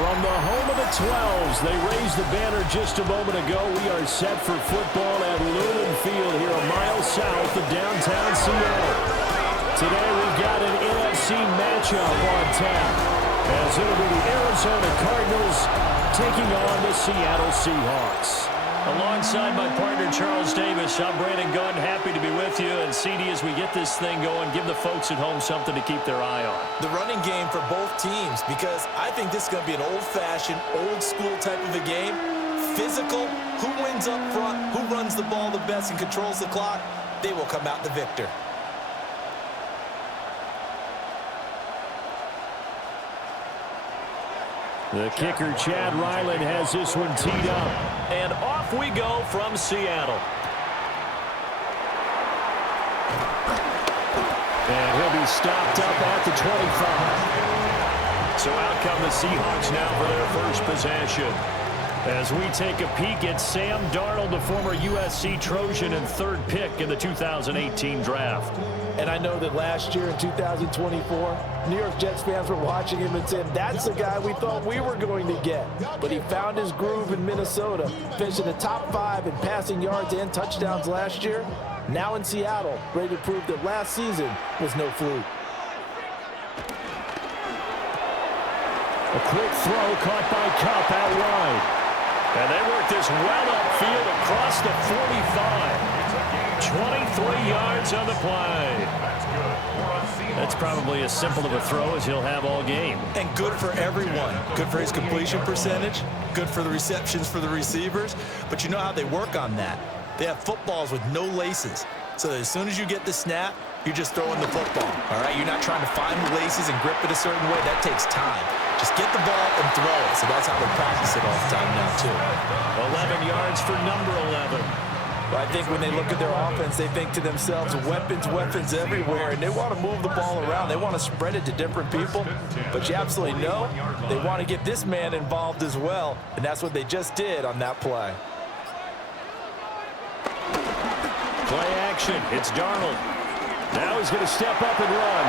From the home of the 12s, they raised the banner just a moment ago. We are set for football at Lumen Field here a mile south of downtown Seattle. Today we've got an NFC matchup on tap, as it'll be the Arizona Cardinals taking on the Seattle Seahawks. Alongside my partner, Charles Davis, I'm Brandon Gunn. Happy to be with you. And, CD, as we get this thing going, give the folks at home something to keep their eye on. The running game for both teams, because I think this is going to be an old-fashioned, old-school type of a game. Physical, who wins up front, who runs the ball the best and controls the clock, they will come out the victor. The kicker, Chad Ryland, has this one teed up. And off we go from Seattle. And he'll be stopped up at the 25. So out come the Seahawks now for their first possession. As we take a peek at Sam Darnold, the former USC Trojan and third pick in the 2018 draft. And I know that last year in 2024, New York Jets fans were watching him and saying, that's the guy we thought we were going to get. But he found his groove in Minnesota, finishing the top 5 in passing yards and touchdowns last year. Now in Seattle, ready to prove that last season was no fluke. A quick throw caught by Kupp out wide. And they work this well upfield across the 45. 23 yards on the play. That's probably as simple of a throw as he'll have all game. And good for everyone. Good for his completion percentage. Good for the receptions for the receivers. But you know how they work on that. They have footballs with no laces. So that as soon as you get the snap, you're just throwing the football. All right, you're not trying to find the laces and grip it a certain way. That takes time. Just get the ball and throw it. So that's how they practice it all the time now, too. 11 yards for number 11. But I think when they look at their offense, they think to themselves, weapons, weapons everywhere, and they want to move the ball around. They want to spread it to different people. But you absolutely know they want to get this man involved as well, and that's what they just did on that play. Play action. It's Darnold. Now he's going to step up and run.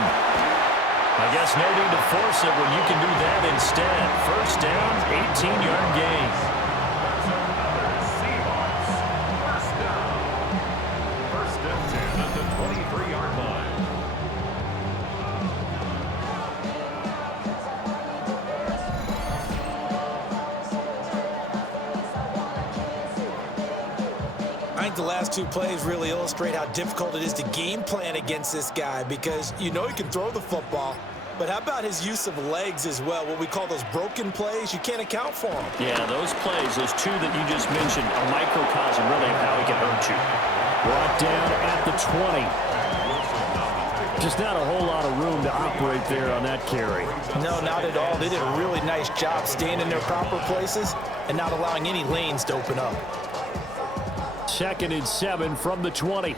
I guess no need to force it when you can do that instead. First down, 18-yard gain. First and 10 at the 23-yard line. I think the last two plays really illustrate how difficult it is to game plan against this guy, because you know he can throw the football, but how about his use of legs as well? What we call those broken plays, you can't account for them. Yeah, those plays, those two that you just mentioned, are microcosm really of how he can hurt you. Brought down at the 20. Just not a whole lot of room to operate there on that carry. No, not at all. They did a really nice job staying in their proper places and not allowing any lanes to open up. 2nd and 7 from the 20.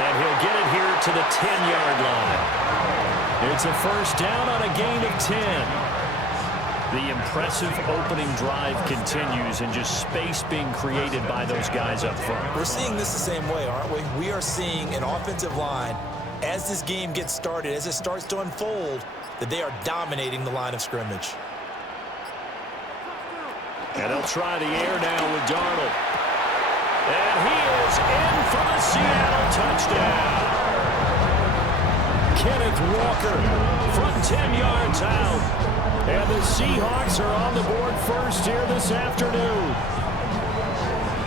And he'll get it here to the 10-yard line. It's a first down on a gain of 10. The impressive opening drive continues, and just space being created by those guys up front. We're seeing this the same way, aren't we? We are seeing an offensive line, as this game gets started, as it starts to unfold, that they are dominating the line of scrimmage. And they'll try the air now with Darnold. And he is in for the Seattle touchdown. Kenneth Walker from 10 yards out. And the Seahawks are on the board first here this afternoon.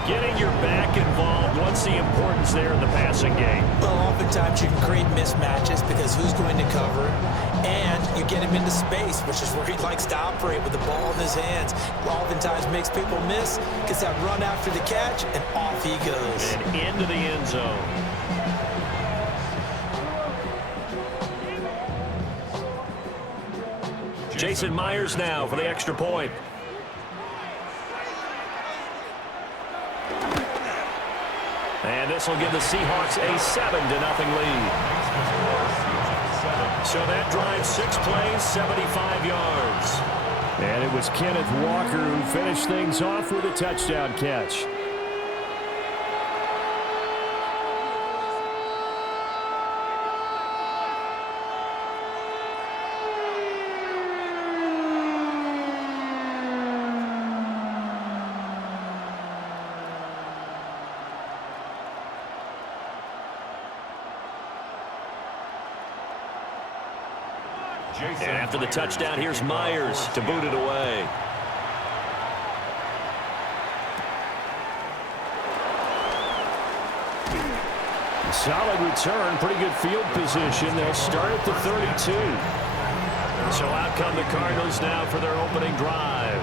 Getting your back involved, what's the importance there in the passing game? Well, oftentimes you can create mismatches because who's going to cover, and you get him into space, which is where he likes to operate with the ball in his hands. Oftentimes makes people miss, gets that run after the catch, and off he goes. And into the end zone. Jason Myers now for the extra point. And this will give the Seahawks a 7-0 lead. So that drive, 6 plays, 75 yards. And it was Kenneth Walker who finished things off with a touchdown catch. And after the touchdown, here's Myers to boot it away. Solid return, pretty good field position. They'll start at the 32. So out come the Cardinals now for their opening drive.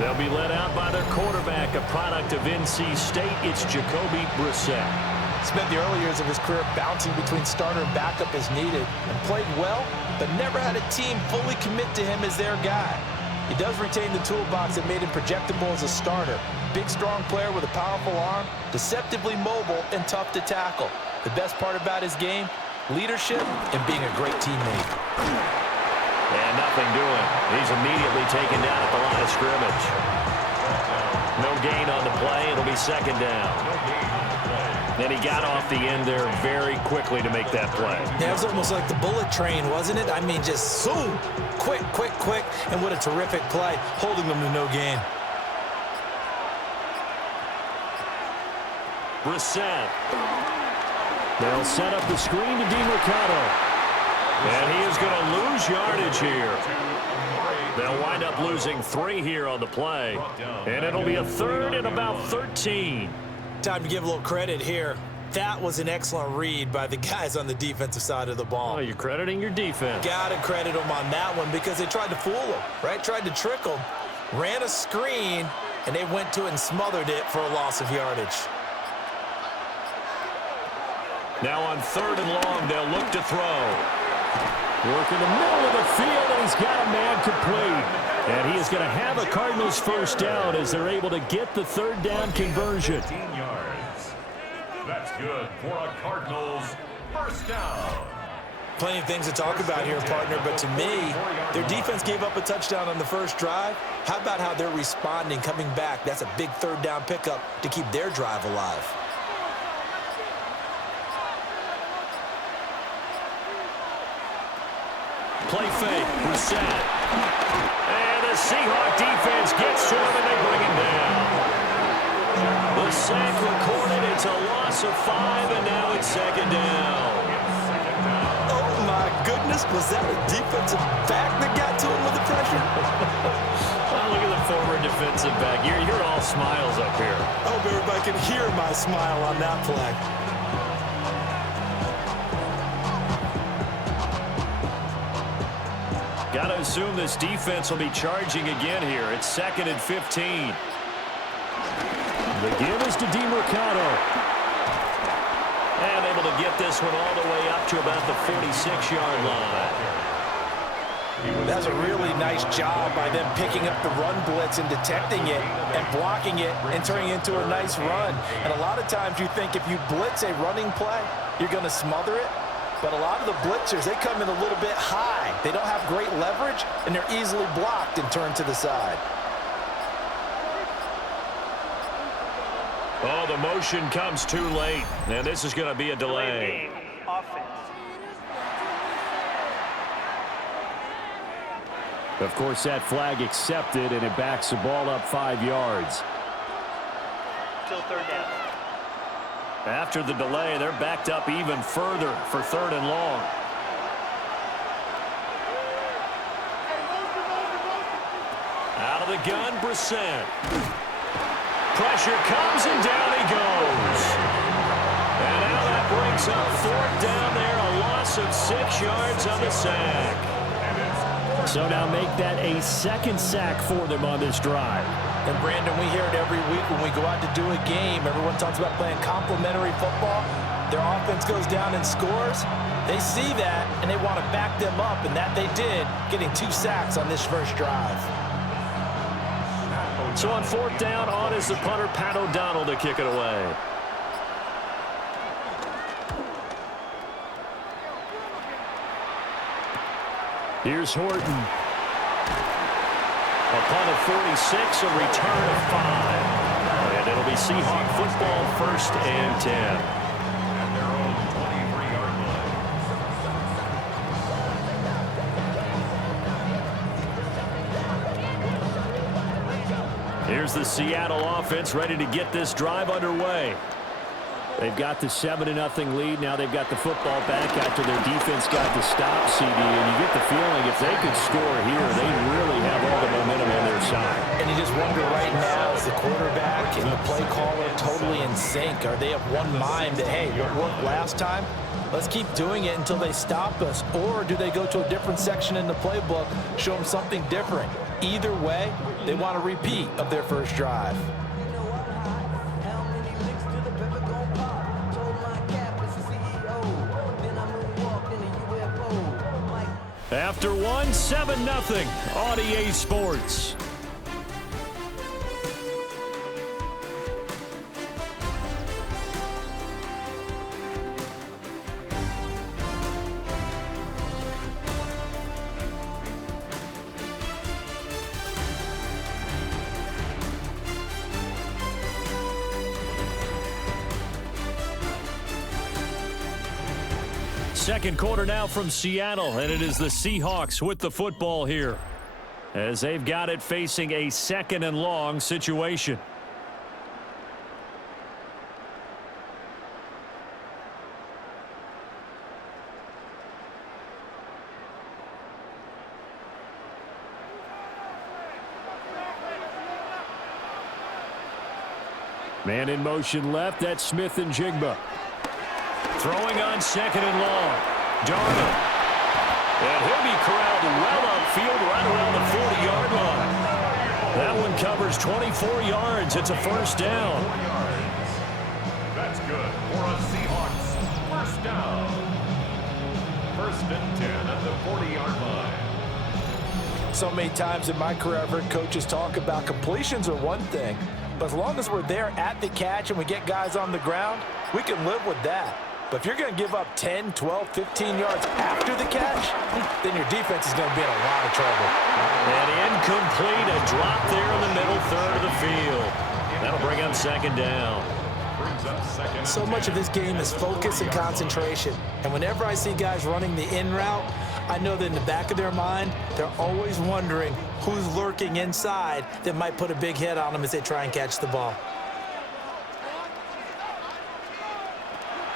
They'll be led out by their quarterback, a product of NC State. It's Jacoby Brissett. Spent the early years of his career bouncing between starter and backup as needed, and played well, but never had a team fully commit to him as their guy. He does retain the toolbox that made him projectable as a starter. Big, strong player with a powerful arm, deceptively mobile, and tough to tackle. The best part about his game, leadership and being a great teammate. And nothing doing. He's immediately taken down at the line of scrimmage. No gain on the play. It'll be second down. And he got off the end there very quickly to make that play. Yeah, it was almost like the bullet train, wasn't it? I mean, just zoom, quick, quick, quick, and what a terrific play, holding them to no gain. Brissett. They'll set up the screen to DeMercado. And he is going to lose yardage here. They'll wind up losing 3 here on the play. And it'll be a third and about 13. Time to give a little credit here. That was an excellent read by the guys on the defensive side of the ball. Oh, you're crediting your defense. Gotta credit them on that one because they tried to fool him, right? Tried to trick him. Ran a screen, and they went to it and smothered it for a loss of yardage. Now on 3rd and long, they'll look to throw. Work in the middle of the field, and he's got a man complete. And he is going to have a Cardinals first down as they're able to get the 3rd down conversion. 15 yards. That's good for a Cardinals first down. Plenty of things to talk about here, partner, but to me, their defense gave up a touchdown on the first drive. How about how they're responding, coming back? That's a big 3rd down pickup to keep their drive alive. Play fake, Brissett. And the Seahawks defense gets to him, and they bring him down. The sack recorded. It's a loss of 5, and now it's 2nd down. Oh, my goodness. Was that a defensive back that got to him with the pressure? Oh, look at the former defensive back. You're all smiles up here. I hope everybody can hear my smile on that play. Got to assume this defense will be charging again here. It's 2nd and 15. The give is to DeMercado. And able to get this one all the way up to about the 46-yard line. That's a really nice job by them picking up the run blitz and detecting it and blocking it and turning it into a nice run. And a lot of times you think if you blitz a running play, you're going to smother it. But a lot of the blitzers, they come in a little bit high. They don't have great leverage, and they're easily blocked and turned to the side. Oh, the motion comes too late. And this is going to be a delay. Of course, that flag accepted, and it backs the ball up 5 yards. Still 3rd down. After the delay, they're backed up even further for 3rd and long. Out of the gun, Brissett. Pressure comes, and down he goes. And now that brings up 4th down there, a loss of 6 yards on the sack. So now make that a 2nd sack for them on this drive. And, Brandon, we hear it every week when we go out to do a game. Everyone talks about playing complementary football. Their offense goes down and scores. They see that, and they want to back them up, and that they did, getting 2 sacks on this first drive. So on 4th down, on is the punter, Pat O'Donnell, to kick it away. Here's Horton. Upon a 46, a return of 5. And it'll be Seahawk football, 1st and 10. At their own 23-yard line. Here's the Seattle offense ready to get this drive underway. They've got the 7-0 lead. Now they've got the football back after their defense got the stop, CD. And you get the feeling if they could score here, they really have all the momentum on their side. And you just wonder right now, is the quarterback and the play caller totally in sync? Are they of one mind that, hey, what worked last time? Let's keep doing it until they stop us. Or do they go to a different section in the playbook, show them something different? Either way, they want a repeat of their first drive. After one, 7-0 on EA Sports. Second quarter now from Seattle, and it is the Seahawks with the football here as they've got it facing a 2nd and long situation. Man in motion left, that's Smith and Jigba. Throwing on 2nd and long. Darnold. And he'll be corralled well upfield right around the 40-yard line. That one covers 24 yards. It's a first down. That's good for a Seahawks first down. 1st and 10 at the 40-yard line. So many times in my career, I've heard coaches talk about completions are one thing, but as long as we're there at the catch and we get guys on the ground, we can live with that. But if you're going to give up 10, 12, 15 yards after the catch, then your defense is going to be in a lot of trouble. And incomplete, a drop there in the middle third of the field. That'll bring up 2nd down. So much of this game is focus and concentration. And whenever I see guys running the in route, I know that in the back of their mind, they're always wondering who's lurking inside that might put a big hit on them as they try and catch the ball.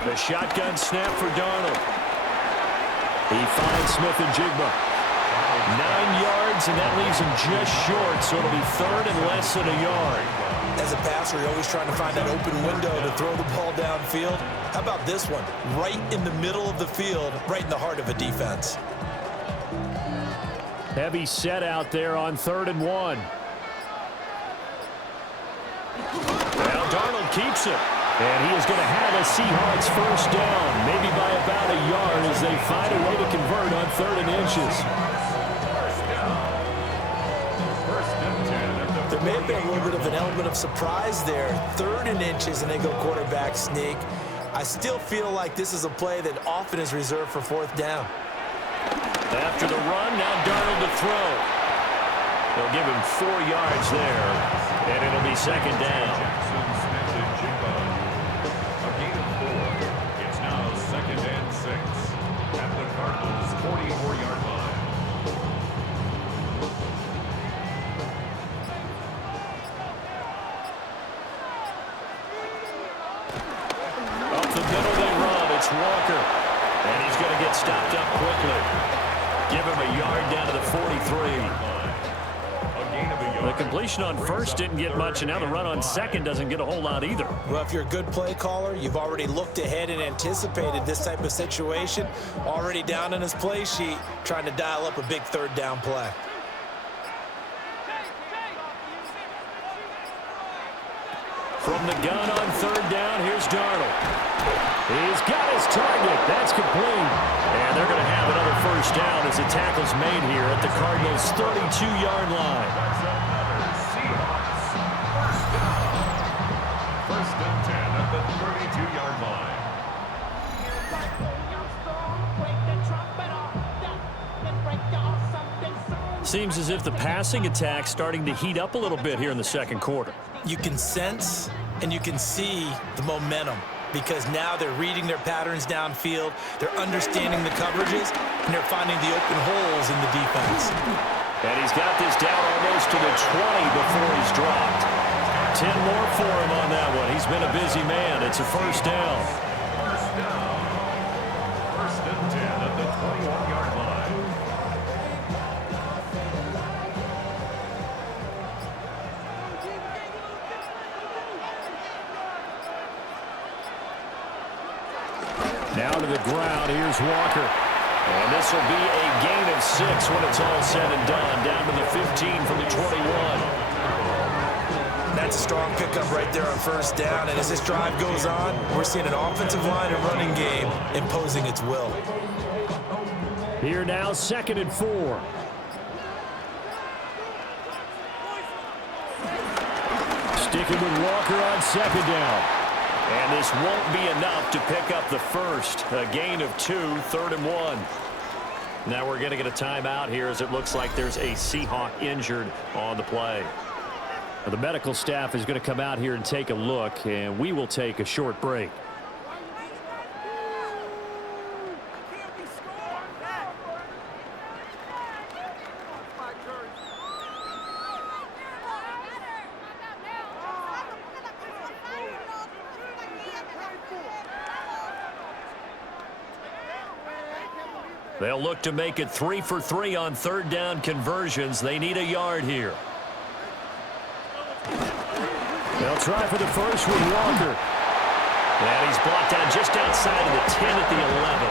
The shotgun snap for Darnold. He finds Smith and Jigba. 9 yards, and that leaves him just short, so it'll be 3rd and less than a yard. As a passer, you're always trying to find that open window to throw the ball downfield. How about this one? Right in the middle of the field, right in the heart of a defense. Heavy set out there on 3rd and 1. Now Darnold keeps it. And he is going to have a Seahawks first down, maybe by about a yard as they find a way to convert on 3rd and inches. There may have been a little bit of an element of surprise there. 3rd and inches, and they go quarterback sneak. I still feel like this is a play that often is reserved for 4th down. After the run, now Darnold to throw. They'll give him 4 yards there, and it'll be 2nd down. At the Cardinals' 44-yard line. Up the middle they run. It's Walker. And he's going to get stopped up quickly. Give him a yard down to the 43. The completion on 1st didn't get much, and now the run on 2nd doesn't get a whole lot either. Well, if you're a good play caller, you've already looked ahead and anticipated this type of situation. Already down in his play sheet, trying to dial up a big 3rd down play. From the gun on 3rd down, here's Darnold. He's got his target. That's complete. And they're going to have another first down as the tackle's made here at the Cardinals' 32-yard line. Seems as if the passing attack's starting to heat up a little bit here in the 2nd quarter. You can sense and you can see the momentum because now they're reading their patterns downfield, they're understanding the coverages, and they're finding the open holes in the defense. And he's got this down almost to the 20 before he's dropped. 10 more for him on that one. He's been a busy man. It's a first down. First down. First and 10 at the 21-yard line. Now to the ground. Here's Walker. And this will be a gain of 6 when it's all said and done. Down to the 15 from the 21. That's a strong pickup right there on first down. And as this drive goes on, we're seeing an offensive line and running game imposing its will. Here now, 2nd and 4. Sticking with Walker on 2nd down. And this won't be enough to pick up the first. A gain of 2, 3rd and 1. Now we're going to get a timeout here as it looks like there's a Seahawk injured on the play. The medical staff is going to come out here and take a look, and we will take a short break. They'll look to make it 3 for 3 on 3rd down conversions. They need a yard here. They'll try for the first with Walker. And he's brought down just outside of the 10 at the 11.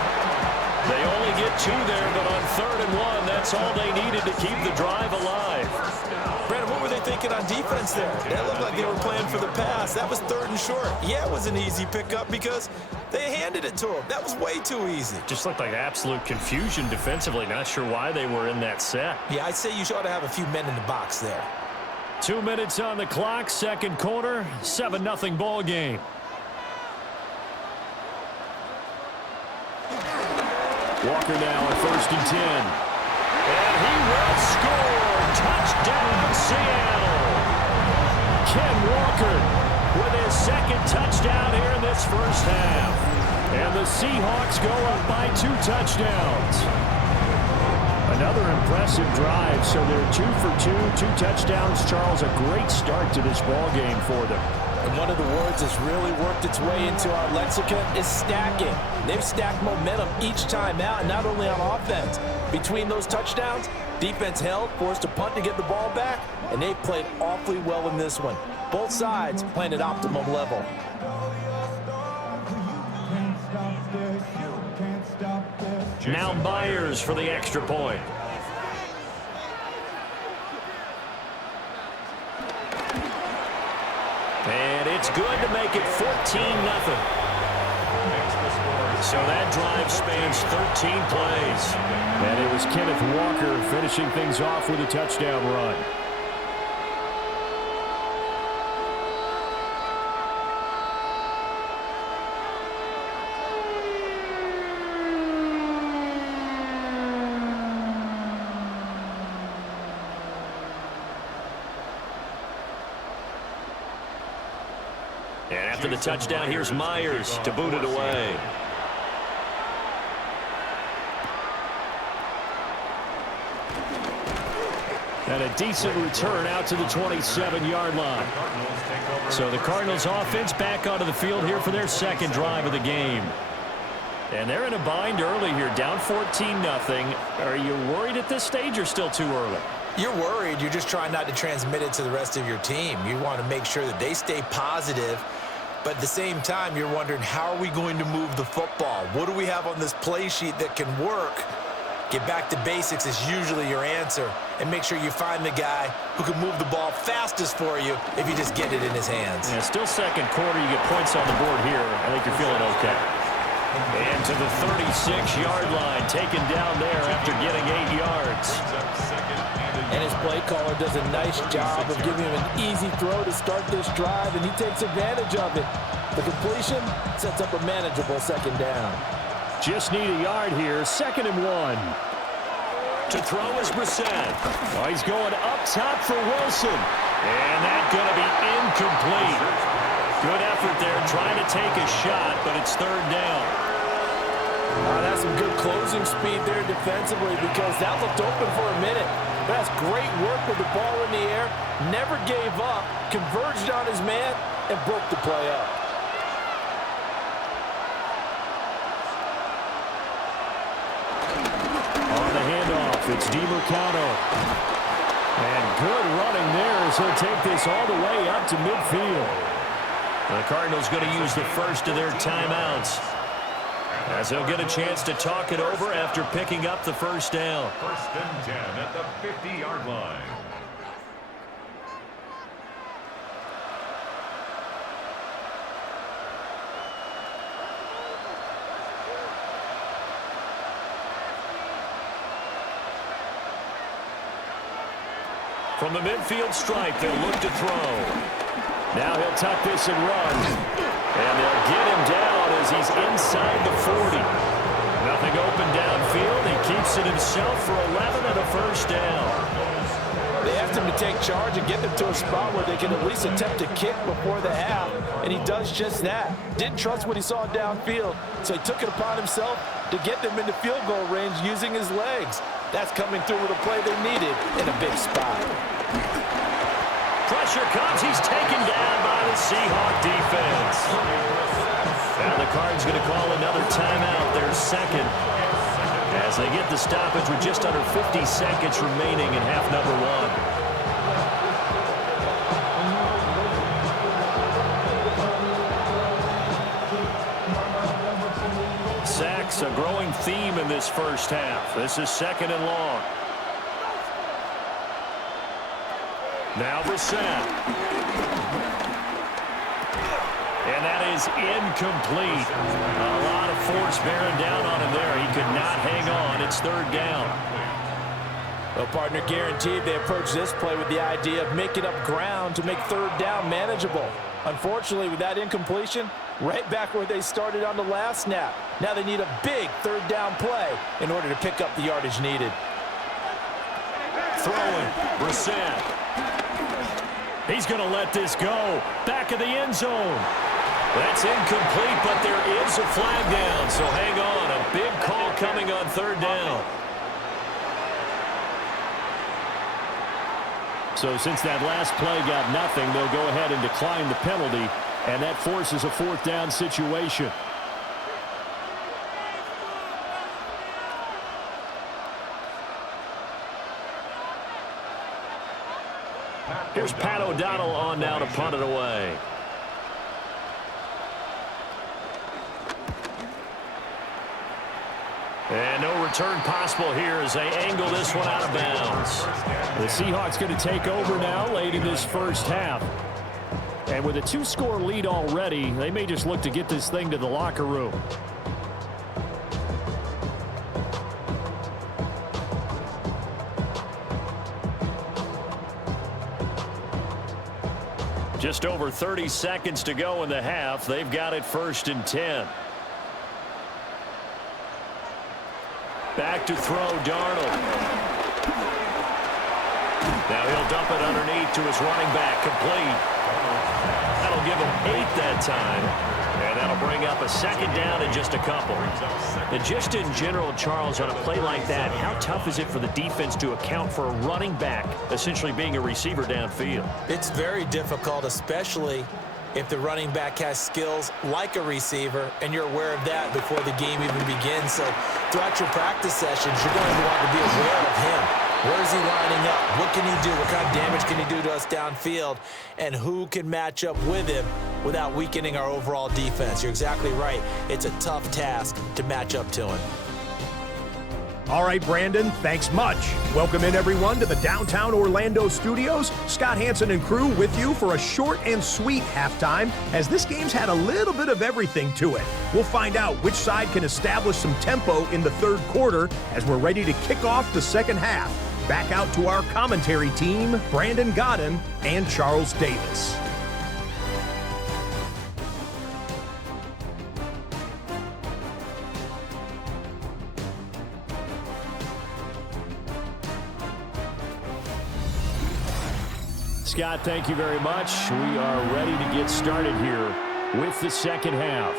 They only get 2 there, but on 3rd and 1, that's all they needed to keep the drive alive. Brandon, what were they thinking on defense there? That looked like they were playing for the pass. That was 3rd and short. Yeah, it was an easy pickup because they handed it to him. That was way too easy. Just looked like absolute confusion defensively. Not sure why they were in that set. Yeah, I'd say you ought to have a few men in the box there. 2 minutes on the clock, 2nd quarter, 7-0 ball game. Walker now at 1st and 10. And he will score. Touchdown, Seattle. Ken Walker with his 2nd touchdown here in this first half. And the Seahawks go up by 2 touchdowns. Another impressive drive, so they're 2 for 2, 2 touchdowns. Charles, a great start to this ball game for them. And one of the words that's really worked its way into our lexicon is stacking. They've stacked momentum each time out, and not only on offense. Between those touchdowns, defense held, forced a punt to get the ball back, and they played awfully well in this one. Both sides playing at optimum level. Now Myers for the extra point. And it's good to make it 14-0. So that drive spans 13 plays. And it was Kenneth Walker finishing things off with a touchdown run. And after the touchdown, here's Myers to boot it away. And a decent return out to the 27-yard line. So the Cardinals offense back onto the field here for their 2nd drive of the game. And they're in a bind early here, down 14-0. Are you worried at this stage or still too early? You're worried. You're just trying not to transmit it to the rest of your team. You want to make sure that they stay positive. But at the same time, you're wondering, how are we going to move the football? What do we have on this play sheet that can work? Get back to basics is usually your answer. And make sure you find the guy who can move the ball fastest for you if you just get it in his hands. Yeah, still 2nd quarter. You get points on the board here. I think you're feeling okay. And to the 36-yard line, taken down there after getting 8 yards. And his play caller does a nice job of giving him an easy throw to start this drive, and he takes advantage of it. The completion sets up a manageable 2nd down. Just need a yard here, 2nd and 1. To throw is Brissett. Oh, he's going up top for Wilson. And that's going to be incomplete. Good effort there, trying to take a shot, but it's 3rd down. That's some good closing speed there defensively, because that looked open for a minute. That's great work with the ball in the air. Never gave up, converged on his man, and broke the play up. On the handoff, it's DiMercado. And good running there as he'll take this all the way up to midfield. The Cardinals going to use the first of their timeouts, as they'll get a chance to talk it over after picking up the first down. 1st and 10 at the 50-yard line. From the midfield stripe, they'll look to throw. Now he'll tuck this and run. And they'll get him down as he's inside the 40. Nothing open downfield. He keeps it himself for 11 and a first down. They asked him to take charge and get them to a spot where they can at least attempt to kick before the half, and he does just that. Didn't trust what he saw downfield, so he took it upon himself to get them into field goal range using his legs. That's coming through with a play they needed in a big spot. Pressure comes. He's taken down by the Seahawks defense. Now the Cards going to call another timeout, their second, as they get the stoppage with just under 50 seconds remaining in half number one. Sacks, a growing theme in this first half. This is 2nd and long. Now Brissett. And that is incomplete. A lot of force bearing down on him there. He could not hang on. It's 3rd down. Well, partner, guaranteed they approach this play with the idea of making up ground to make 3rd down manageable. Unfortunately, with that incompletion, right back where they started on the last snap. Now they need a big 3rd down play in order to pick up the yardage needed. Throwing, Brissett. He's going to let this go. Back of the end zone. That's incomplete, but there is a flag down, so hang on. A big call coming on 3rd down. So since that last play got nothing, they'll go ahead and decline the penalty, and that forces a 4th down situation. Here's Pat O'Donnell on now to punt it away. And no return possible here as they angle this one out of bounds. The Seahawks going to take over now late in this first half. And with a 2-score lead already, they may just look to get this thing to the locker room. Just over 30 seconds to go in the half. They've got it 1st and 10. Back to throw, Darnold. Now he'll dump it underneath to his running back, complete. That'll give him 8 that time. And that'll bring up a 2nd down in just a couple. And just in general, Charles, on a play like that, how tough is it for the defense to account for a running back essentially being a receiver downfield? It's very difficult, especially if the running back has skills like a receiver, and you're aware of that before the game even begins. So throughout your practice sessions, you're going to want to be aware of him. Where is he lining up? What can he do? What kind of damage can he do to us downfield? And who can match up with him without weakening our overall defense? You're exactly right. It's a tough task to match up to him. All right, Brandon, thanks much. Welcome in, everyone, to the downtown Orlando studios. Scott Hansen and crew with you for a short and sweet halftime, as this game's had a little bit of everything to it. We'll find out which side can establish some tempo in the 3rd quarter as we're ready to kick off the 2nd half. Back out to our commentary team, Brandon Godden and Charles Davis. Scott, thank you very much. We are ready to get started here with the 2nd half.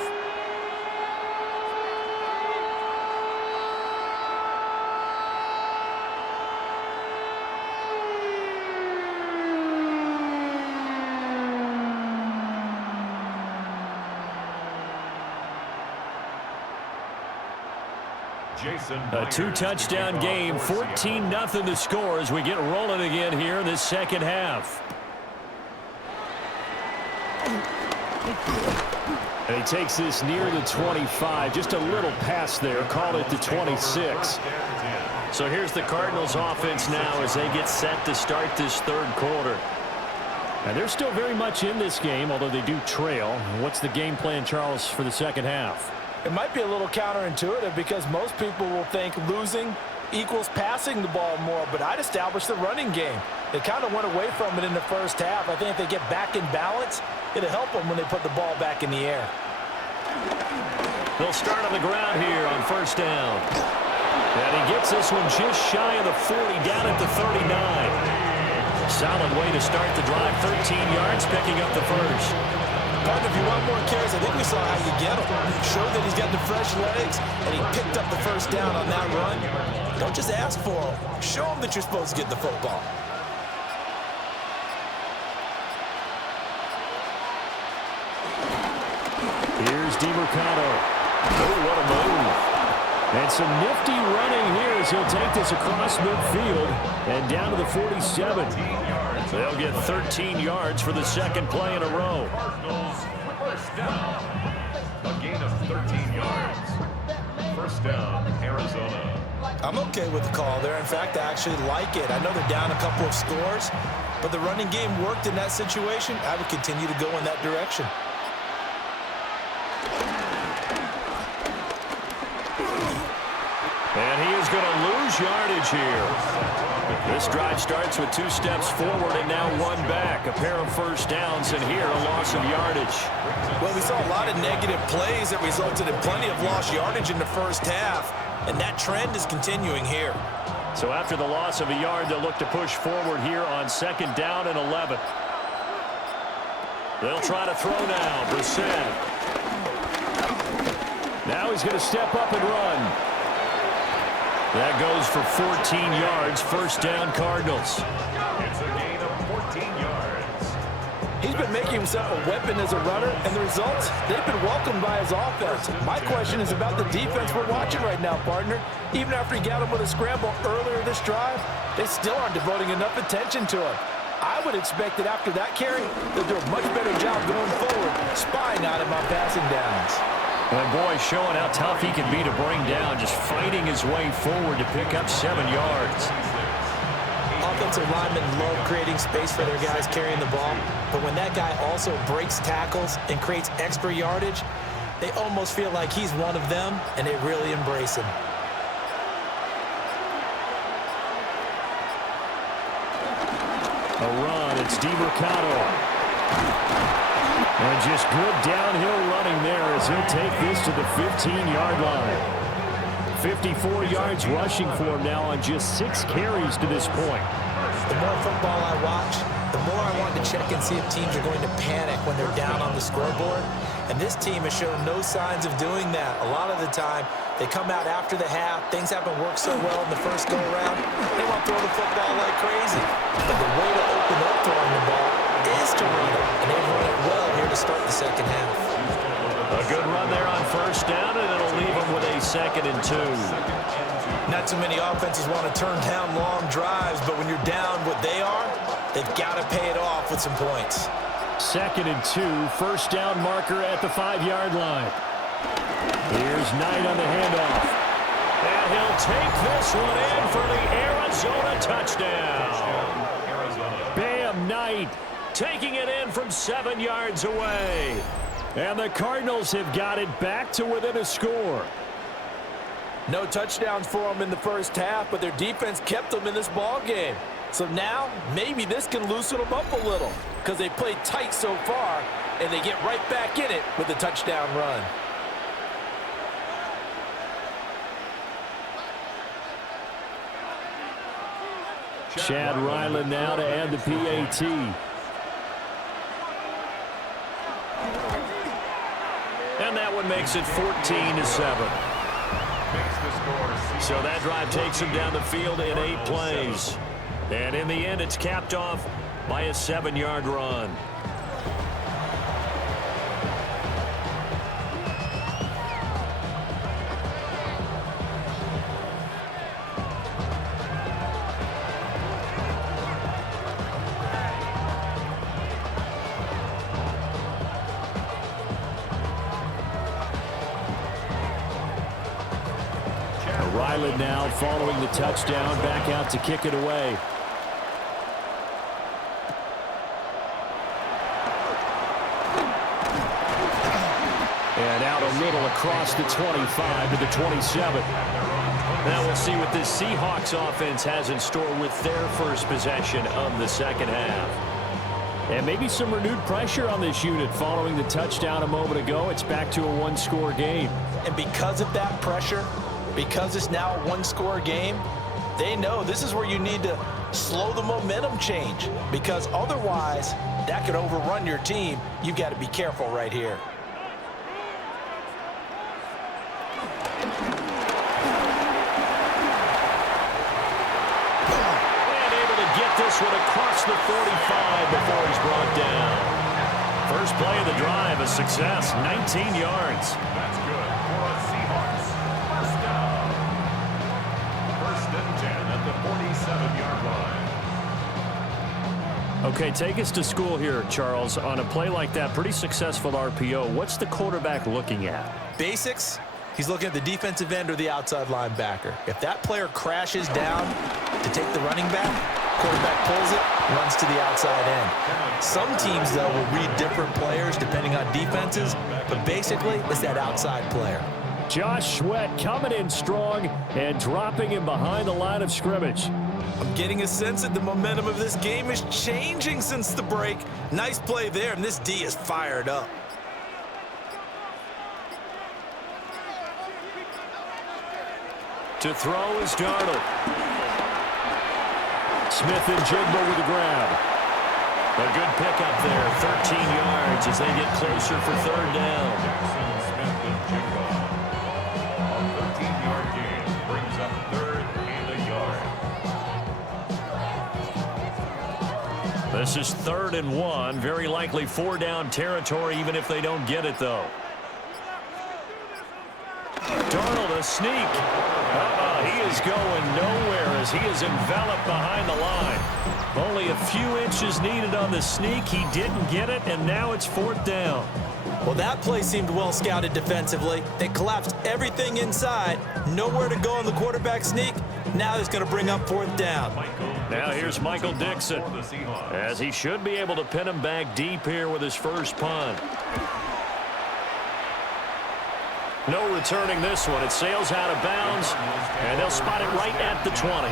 A two-touchdown game, 14-0 the score as we get rolling again here in this second half. And he takes this near the 25, just a little pass there, call it the 26. So here's the Cardinals offense now as they get set to start this third quarter. And they're still very much in this game, although they do trail. What's the game plan, Charles, for the second half? It might be a little counterintuitive because most people will think losing equals passing the ball more, but I'd establish the running game. They kind of went away from it in the first half. I think if they get back in balance, it'll help them when they put the ball back in the air. They'll start on the ground here on first down. And he gets this one just shy of the 40, down at the 39. Solid way to start the drive, 13 yards, picking up the first. Partner, if you want more carries, I think we saw how you get him. Show that he's got the fresh legs, and he picked up the first down on that run. Don't just ask for him. Show him that you're supposed to get the football. Here's DeMercado. Oh, what a move. And some nifty running here as he'll take this across midfield and down to the 47. They'll get 13 yards for the second play in a row. Cardinals, first down. A gain of 13 yards. First down, Arizona. I'm okay with the call there. In fact, I actually like it. I know they're down a couple of scores, but the running game worked in that situation. I would continue to go in that direction. And he is going to lose yardage here. This drive starts with 2 steps forward and now 1 back. A pair of first downs, and here a loss of yardage. Well, we saw a lot of negative plays that resulted in plenty of lost yardage in the first half, and that trend is continuing here. So after the loss of a yard, they'll look to push forward here on second down and 11. They'll try to throw now. Brissett. Now he's going to step up and run. That goes for 14 yards. First down, Cardinals. It's a gain of 14 yards. He's been making himself a weapon as a runner, and the results, they've been welcomed by his offense. My question is about the defense we're watching right now, partner. Even after he got him with a scramble earlier this drive, they still aren't devoting enough attention to him. I would expect that after that carry, they'll do a much better job going forward, spying on him on passing downs. And boy, showing how tough he can be to bring down, just fighting his way forward to pick up 7 yards. Offensive linemen love creating space for their guys carrying the ball, but when that guy also breaks tackles and creates extra yardage, they almost feel like he's one of them, and they really embrace him. A run, it's DeMercado. And just good downhill running there as he'll take this to the 15-yard line. 54 yards rushing for him now on just 6 carries to this point. The more football I watch, the more I want to check and see if teams are going to panic when they're down on the scoreboard. And this team has shown no signs of doing that. A lot of the time, they come out after the half. Things haven't worked so well in the first go-around. They want to throw the football like crazy. But the way to open up throwing the ball is to run it. And they've run it well here to start the second half. A good run there on first down, and it'll leave them with a 2nd and 2. Not too many offenses want to turn down long drives, but when you're down what they are, they've got to pay it off with some points. 2nd and 2, first down marker at the 5-yard line. Here's Knight on the handoff. And he'll take this one in for the Arizona touchdown. Bam, Knight taking it in from 7 yards away. And the Cardinals have got it back to within a score. No touchdowns for them in the first half, but their defense kept them in this ball game. So now, maybe this can loosen them up a little because they played tight so far, and they get right back in it with a touchdown run. Chad Ryland now to add the PAT. And that one makes it 14-7. So that drive takes him down the field in 8 plays. And in the end, it's capped off by a 7-yard run. island now following the touchdown. Back out to kick it away. And out a little across the 25 to the 27. Now we'll see what this Seahawks offense has in store with their first possession of the second half. And maybe some renewed pressure on this unit following the touchdown a moment ago. It's back to a one-score game. And because of that pressure, because it's now a one-score game, they know this is where you need to slow the momentum change, because otherwise that could overrun your team. You've got to be careful right here. This one across the 45 before he's brought down. First play of the drive, a success, 19 yards. That's good for the Seahawks. First down. First and 10 at the 47-yard line. Okay, take us to school here, Charles. On a play like that, pretty successful RPO. What's the quarterback looking at? Basics. He's looking at the defensive end or the outside linebacker. If that player crashes down to take the running back, quarterback pulls it, runs to the outside end. Some teams, though, will read different players depending on defenses, but basically it's that outside player. Josh Sweat coming in strong and dropping him behind the line of scrimmage. I'm getting a sense that the momentum of this game is changing since the break. Nice play there, and this D is fired up. To throw is Darnold. Smith and Jigba with the grab. A good pickup there, 13 yards as they get closer for third down. Smith and Jigba. A 13-yard gain brings up third and a yard. This is 3rd and 1. Very likely 4-down territory, even if they don't get it, though. Darnold, a sneak. He is going nowhere as he is enveloped behind the line. Only a few inches needed on the sneak. He didn't get it, and now it's 4th down. Well, that play seemed well scouted defensively. They collapsed everything inside. Nowhere to go on the quarterback sneak. Now it's going to bring up 4th down. Now here's Michael Dixon, as he should be able to pin him back deep here with his first punt. No returning this one. It sails out of bounds, and they'll spot it right at the 20.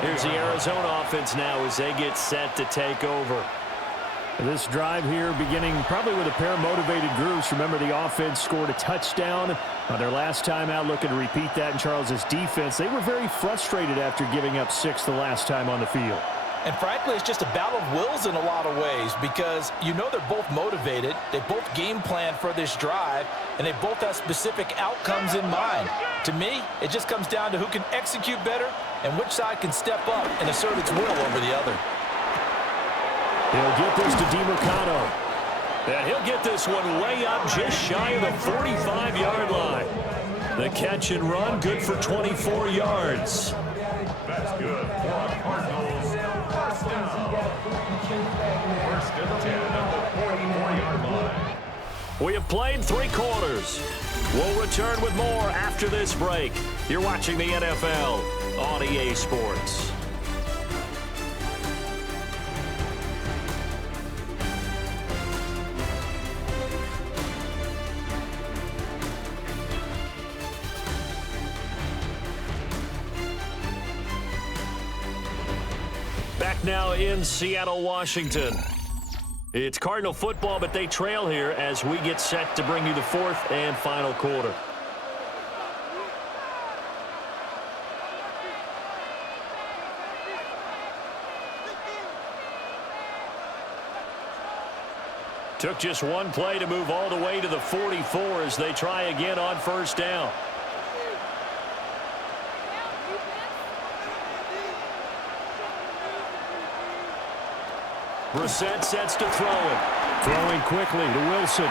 Here's the Arizona offense now as they get set to take over. This drive here beginning probably with a pair of motivated groups. Remember, the offense scored a touchdown on their last time out, looking to repeat that in Charles's defense. They were very frustrated after giving up 6 the last time on the field. And frankly, it's just a battle of wills in a lot of ways, because you know they're both motivated, they both game plan for this drive, and they both have specific outcomes in mind. To me, it just comes down to who can execute better and which side can step up and assert its will over the other. He'll get this to DeMercado. And he'll get this one way up just shy of the 45-yard line. The catch and run, good for 24 yards. That's good for the Cardinals. First down. First and 10 at the 44-yard line. We have played 3 quarters. We'll return with more after this break. You're watching the NFL on EA Sports. Back now in Seattle, Washington. It's Cardinal football, but they trail here as we get set to bring you the 4th and final quarter. Took just one play to move all the way to the 44 as they try again on first down. Brissett sets to throw it. Throwing quickly to Wilson.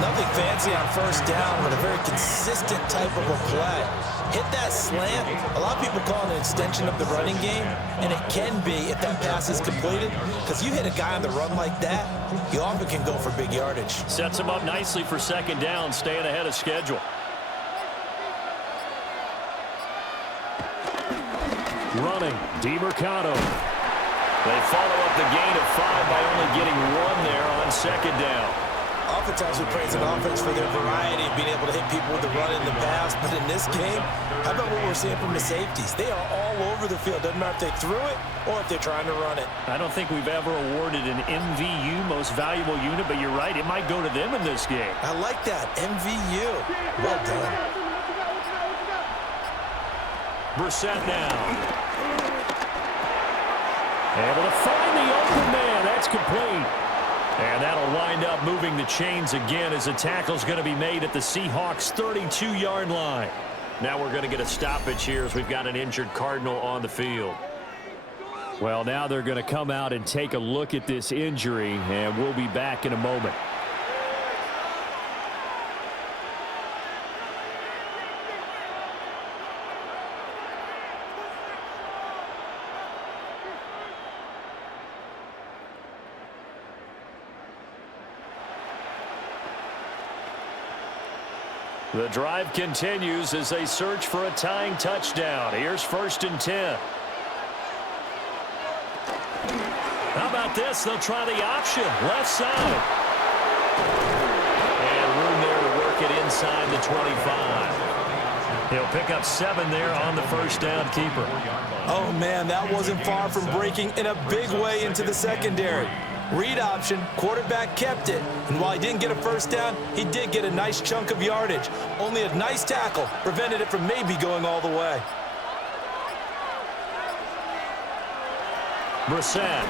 Nothing fancy on first down, but a very consistent type of a play. Hit that slant. A lot of people call it an extension of the running game, and it can be if that pass is completed, because you hit a guy on the run like that, you often can go for big yardage. Sets him up nicely for second down, staying ahead of schedule. Running, DeMercado. They follow up the gain of 5 by only getting 1 there on second down. Oftentimes we praise an offense for their variety of being able to hit people with the run in the pass, but in this game, how about what we're seeing from the safeties? They are all over the field. Doesn't matter if they threw it or if they're trying to run it. I don't think we've ever awarded an MVU, most valuable unit, but you're right, it might go to them in this game. I like that, MVU. Well done. Brissett now. Able to find the open man. That's complete. And that'll wind up moving the chains again as the tackle's going to be made at the Seahawks' 32-yard line. Now we're going to get a stoppage here as we've got an injured Cardinal on the field. Well, now they're going to come out and take a look at this injury, and we'll be back in a moment. The drive continues as they search for a tying touchdown. Here's 1st and 10. How about this? They'll try the option. Left side. And room there to work it inside the 25. He'll pick up 7 there on the first down keeper. Oh, man, that wasn't far from breaking in a big way into the secondary. Read option, quarterback kept it, and while he didn't get a first down, he did get a nice chunk of yardage. Only a nice tackle prevented it from maybe going all the way. Brissett.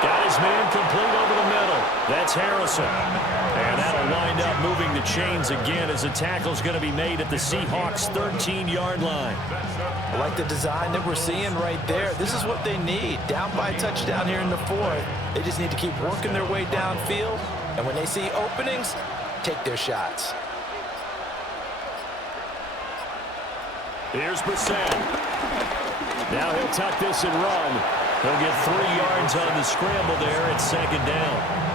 Got his man complete over the middle. That's Harrison. And that'll wind up moving the chains again as the tackle's going to be made at the Seahawks' 13-yard line. I like the design that we're seeing right there. This is what they need. Down by a touchdown here in the 4th. They just need to keep working their way downfield. And when they see openings, take their shots. Here's Brissett. Now he'll tuck this and run. He'll get 3 yards on the scramble there at second down.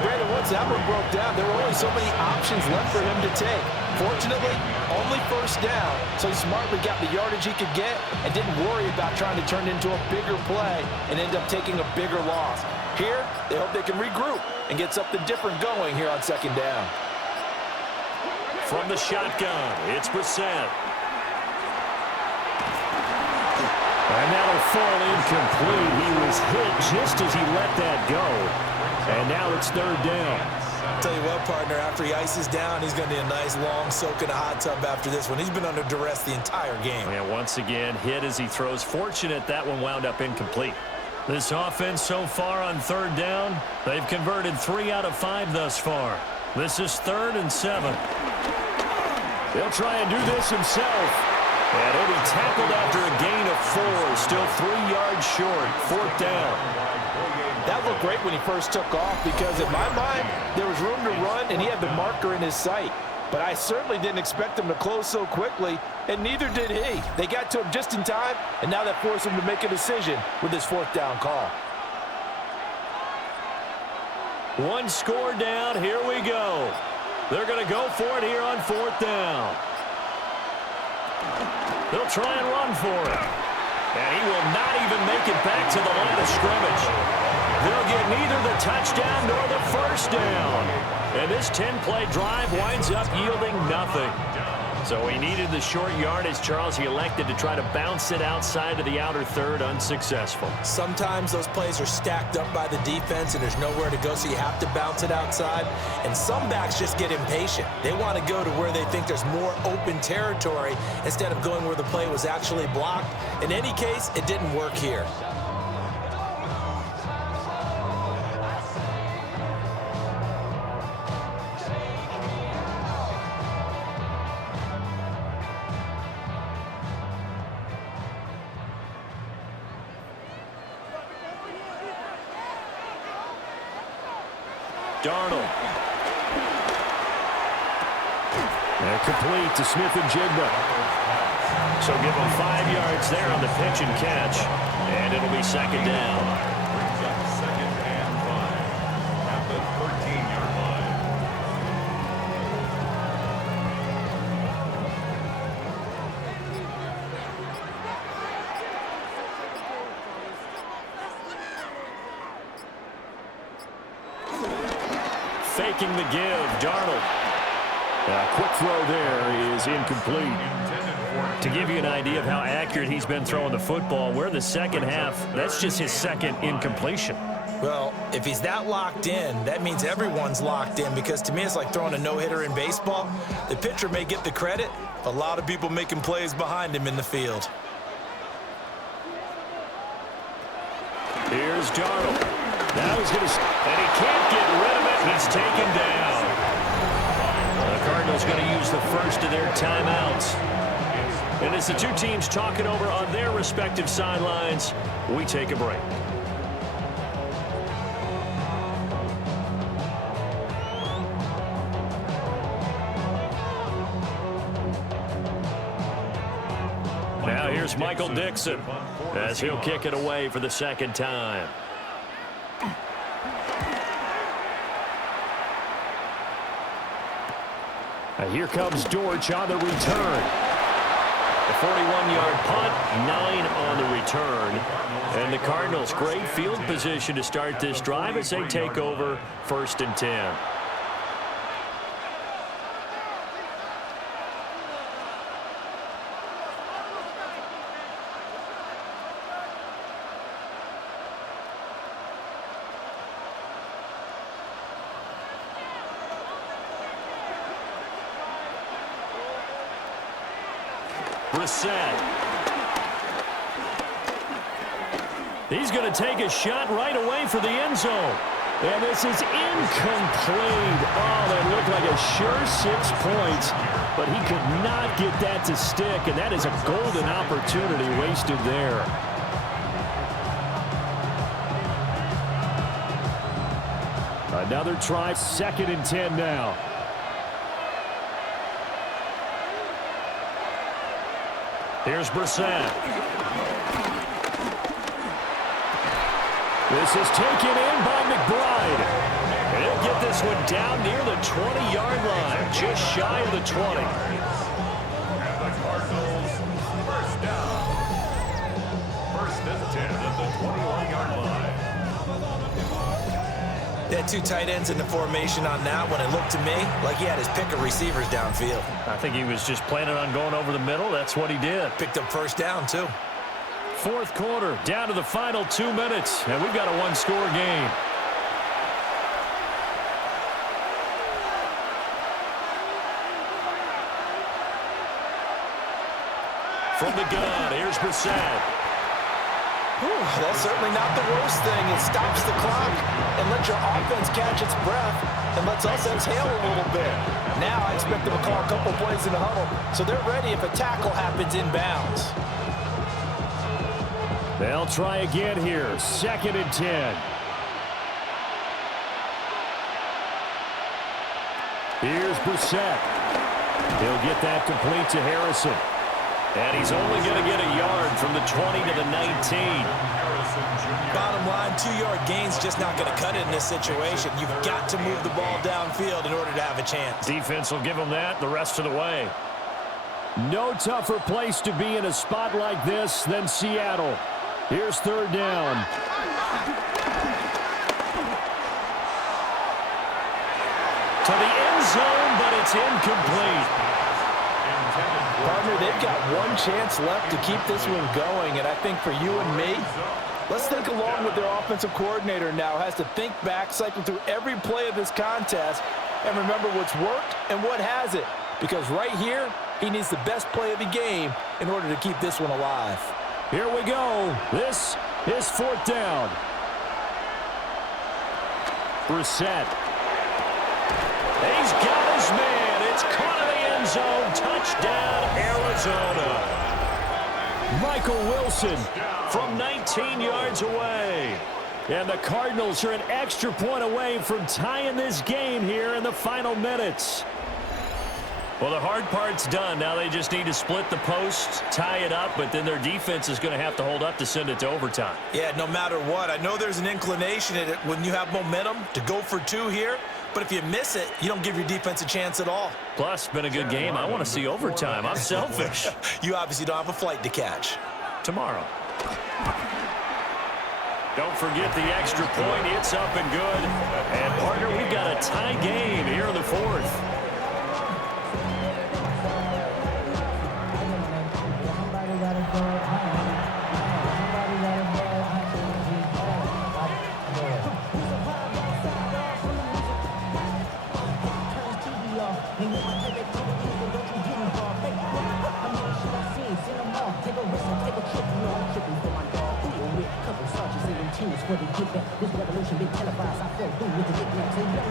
Brandon, once that one broke down, there were only so many options left for him to take. Fortunately, only first down, so he smartly got the yardage he could get and didn't worry about trying to turn it into a bigger play and end up taking a bigger loss. Here, they hope they can regroup and get something different going here on second down. From the shotgun, it's Brissett. And that'll fall incomplete. He was hit just as he let that go. And now it's 3rd down. I'll tell you what, partner, after he ices down, he's going to need a nice long soak in a hot tub after this one. He's been under duress the entire game. And once again, hit as he throws. Fortunate that one wound up incomplete. This offense so far on 3rd down, they've converted 3 out of 5 thus far. This is 3rd and 7. He'll try and do this himself. And he'll be tackled after a gain of 4. Still 3 yards short. 4th down. That looked great when he first took off because, in my mind, there was room to run and he had the marker in his sight. But I certainly didn't expect him to close so quickly, and neither did he. They got to him just in time, and now that forced him to make a decision with his 4th down call. 1 score down. Here we go. They're going to go for it here on 4th down. They'll try and run for it. And he will not even make it back to the line of scrimmage. They'll get neither the touchdown nor the first down. And this 10-play drive winds up yielding nothing. So he needed the short yardage, Charles. He elected to try to bounce it outside of the outer third, unsuccessful. Sometimes those plays are stacked up by the defense and there's nowhere to go, so you have to bounce it outside. And some backs just get impatient. They want to go to where they think there's more open territory instead of going where the play was actually blocked. In any case, it didn't work here. Darnold. And complete to Smith-Njigba. So give him 5 yards there on the pitch and catch. And it'll be second down. Brings up 2nd and 5 at the 13-yard line. faking the give. Darnold. A quick throw there is incomplete. To give you an idea of how accurate he's been throwing the football, we're in the second half. That's just his second incompletion. Well, if he's that locked in, that means everyone's locked in, because to me it's like throwing a no-hitter in baseball. The pitcher may get the credit, but a lot of people making plays behind him in the field. Here's Darnold. Now he's going to... And he can't get rid of it. He's taken down. The Cardinals going to use the first of their timeouts. And as the two teams talk it over on their respective sidelines, we take a break. Now here's Michael Dixon as he'll kick it away for the second time. Here comes Dortch on the return. A 41-yard punt, 9 on the return. And the Cardinals, great field position to start this drive as they take over 1st and 10. Brissett. He's going to take a shot right away for the end zone. And this is incomplete. Oh, that looked like a sure 6 points, but he could not get that to stick, and that is a golden opportunity wasted there. Another try, 2nd and 10 now. Here's Brissett. This is taken in by McBride. And he'll get this one down near the 20-yard line, just shy of the 20. And the Cardinals, first down. 1st and 10 at the 21-yard line. They had 2 tight ends in the formation on that one. It looked to me like he had his pick of receivers downfield. I think he was just planning on going over the middle. That's what he did. Picked up 1st down, too. 4th quarter, down to the final 2 minutes, and we've got a 1-score game. From the gun, here's Brissett. That's certainly not the worst thing. It stops the clock and lets your offense catch its breath and lets us exhale a little bit. Now I expect them to call a couple plays in the huddle, so they're ready if a tackle happens inbounds. They'll try again here. 2nd and 10. Here's Brissett. He'll get that complete to Harrison. And he's only going to get a yard from the 20 to the 19. Bottom line, 2-yard gain's just not going to cut it in this situation. You've got to move the ball downfield in order to have a chance. Defense will give him that the rest of the way. No tougher place to be in a spot like this than Seattle. Here's 3rd down. To the end zone, but it's incomplete. Partner, they've got one chance left to keep this one going, and I think for you and me, let's think along with their offensive coordinator now. Has to think back, cycle through every play of this contest, and remember what's worked and what hasn't. Because right here, he needs the best play of the game in order to keep this one alive. Here we go. This is 4th down. Brissett. He's got his man. It's caught in the end zone. Touchdown, Arizona. Michael Wilson From 19 yards away. And the Cardinals are an extra point away from tying this game here in the final minutes. Well, the hard part's done. Now they just need to split the post, tie it up, but then their defense is going to have to hold up to send it to overtime. Yeah, no matter what. I know there's an inclination in it when you have momentum to go for 2 here, but if you miss it, you don't give your defense a chance at all. Plus, been a good game. I want to see overtime. I'm selfish. You obviously don't have a flight to catch. Tomorrow. Don't forget the extra point. It's up and good. And, partner, we've got a tie game here in the fourth.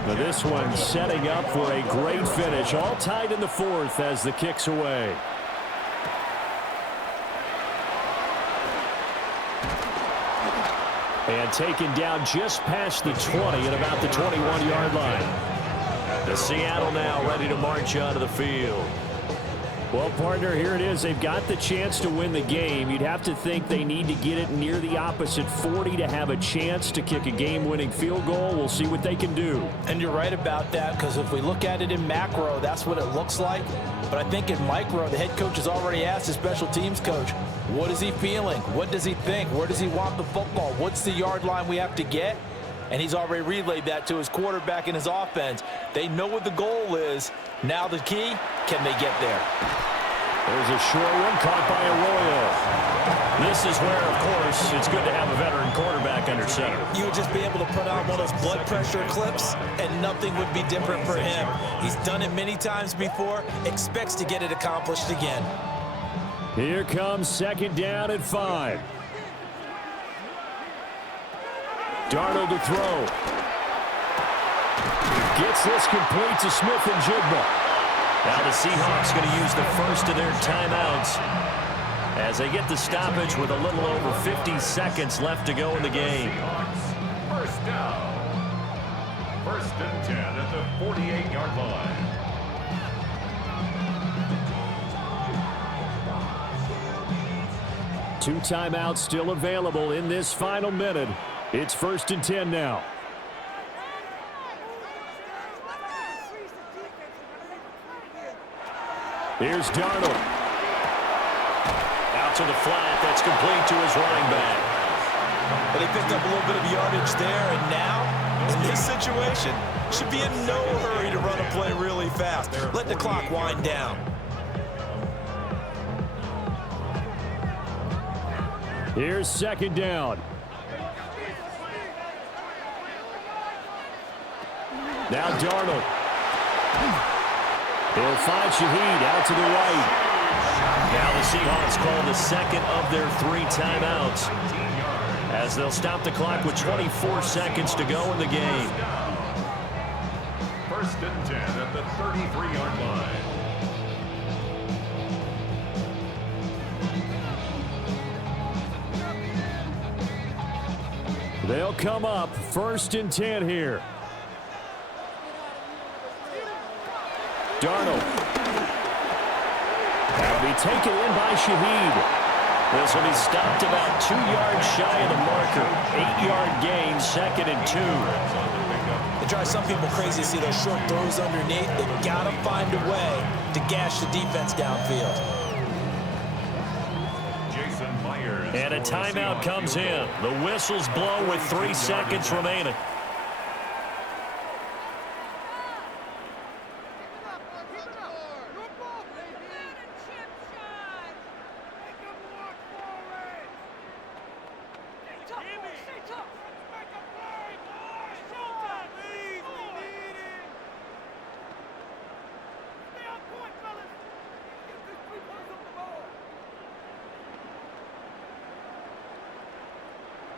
Now this one setting up for a great finish. All tied in the fourth as the kick's away. And taken down just past the 20 at about the 21-yard line. The Seattle now ready to march onto the field. Well, partner, here it is. They've got the chance to win the game. You'd have to think they need to get it near the opposite 40 to have a chance to kick a game-winning field goal. We'll see what they can do. And you're right about that, because if we look at it in macro, that's what it looks like. But I think in micro, the head coach has already asked his special teams coach, what is he feeling? What does he think? Where does he want the football? What's the yard line we have to get? And he's already relayed that to his quarterback and his offense. They know what the goal is. Now the key, can they get there? There's a short one caught by Arroyo. This is where, of course, it's good to have a veteran quarterback under center. You would just be able to put on one of those blood pressure clips, and nothing would be different for him. He's done it many times before, expects to get it accomplished again. Here comes second down and 5. Darnold to throw. Gets this complete to Smith and Jigba. Now the Seahawks going to use the first of their timeouts as they get the stoppage with a little over 50 seconds left to go in the game. First down. First and 10 at the 48-yard line. Two timeouts still available in this final minute. It's first and 10 now. Here's Darnold. Out to the flat. That's complete to his running back. But they picked up a little bit of yardage there, and now, in this situation, should be in no hurry to run a play really fast. Let the clock wind down. Here's second down. Now Darnold. He'll find Shaheed out to the right. Now the Seahawks call the second of their 3 timeouts as they'll stop the clock with 24 seconds to go in the game. First and 10 at the 33-yard line. They'll come up first and 10 here. Darnold. That'll be taken in by Shaheed. This will be stopped about 2 yards shy of the marker. 8-yard gain, second and 2. It drives some people crazy to see those short throws underneath. They've got to find a way to gash the defense downfield. And a timeout comes in. The whistles blow with 3 seconds remaining.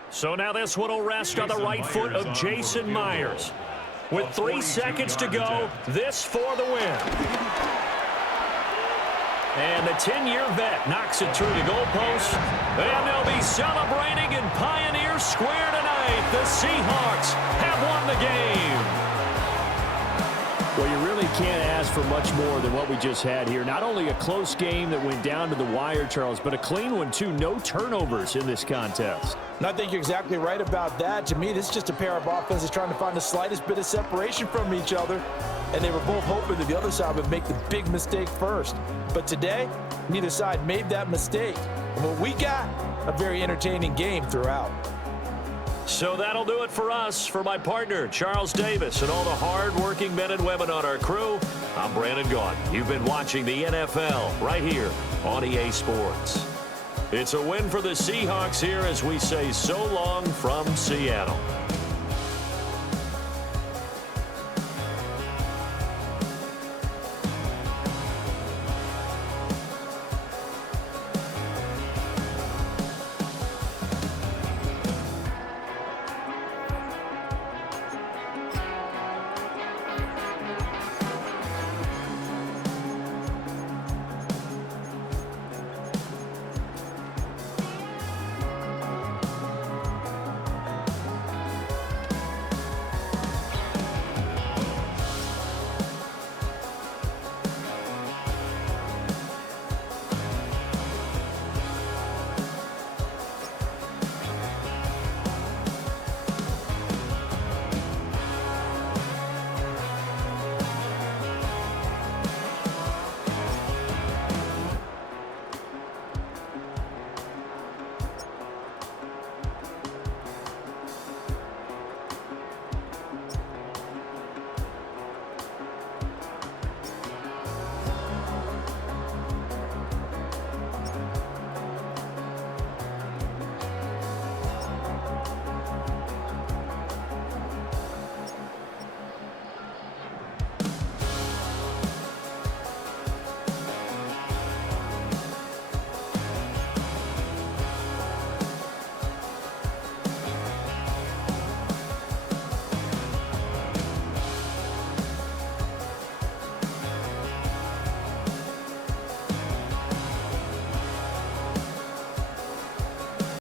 So now this one will rest on the right foot of Jason Myers. With 3 seconds to go, this for the win. And the 10-year vet knocks it through the goalpost. And they'll be celebrating in Pioneer Square tonight. The Seahawks have won the game. Well, you really can't ask for much more than what we just had here. Not only a close game that went down to the wire, Charles, but a clean one, too. No turnovers in this contest. And I think you're exactly right about that. To me, this is just a pair of offenses trying to find the slightest bit of separation from each other. And they were both hoping that the other side would make the big mistake first. But today, neither side made that mistake. And what we got, a very entertaining game throughout. So that'll do it for us. For my partner, Charles Davis, and all the hard-working men and women on our crew, I'm Brandon Gaudin. You've been watching the NFL right here on EA Sports. It's a win for the Seahawks here as we say so long from Seattle.